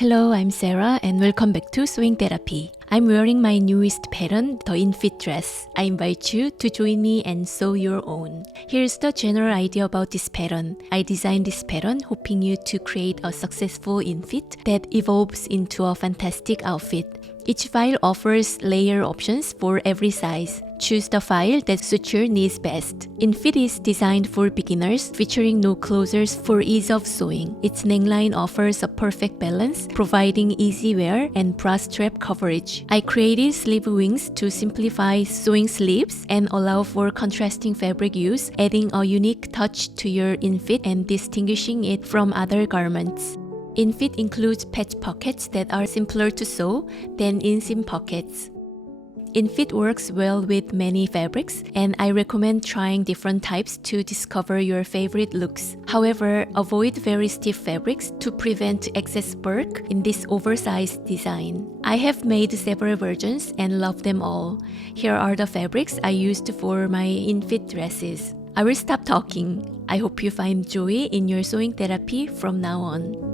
Hello, I'm Sarah and welcome back to Sewing Therapy. I'm wearing my newest pattern, the Infit dress. I invite you to join me and sew your own. Here's the general idea about this pattern. I designed this pattern hoping you to create a successful infit that evolves into a fantastic outfit. Each file offers layer options for every size. Choose the file that suits your needs best. Infit is designed for beginners, featuring no closures for ease of sewing. Its neckline offers a perfect balance, providing easy wear and bra strap coverage. I created sleeve wings to simplify sewing sleeves and allow for contrasting fabric use, adding a unique touch to your infit and distinguishing it from other garments. Infit includes patch pockets that are simpler to sew than inseam pockets. Infit works well with many fabrics, and I recommend trying different types to discover your favorite looks. However, avoid very stiff fabrics to prevent excess bulk in this oversized design. I have made several versions and love them all. Here are the fabrics I used for my infit dresses. I will stop talking. I hope you find joy in your sewing therapy from now on.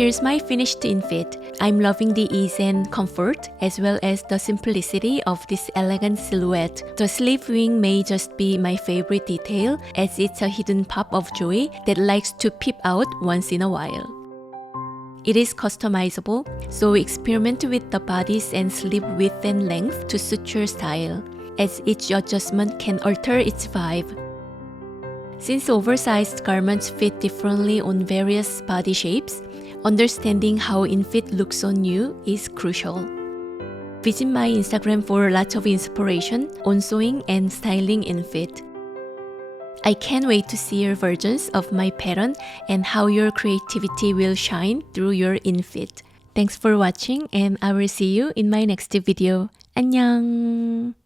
Here's my finished Infit. I'm loving the ease and comfort as well as the simplicity of this elegant silhouette. The sleeve wing may just be my favorite detail as it's a hidden pop of joy that likes to peep out once in a while. It is customizable, so experiment with the bodice and sleeve width and length to suit your style, as each adjustment can alter its vibe. Since oversized garments fit differently on various body shapes, understanding how Infit looks on you is crucial. Visit my Instagram for lots of inspiration on sewing and styling Infit. I can't wait to see your versions of my pattern and how your creativity will shine through your Infit. Thanks for watching and I will see you in my next video. 안녕!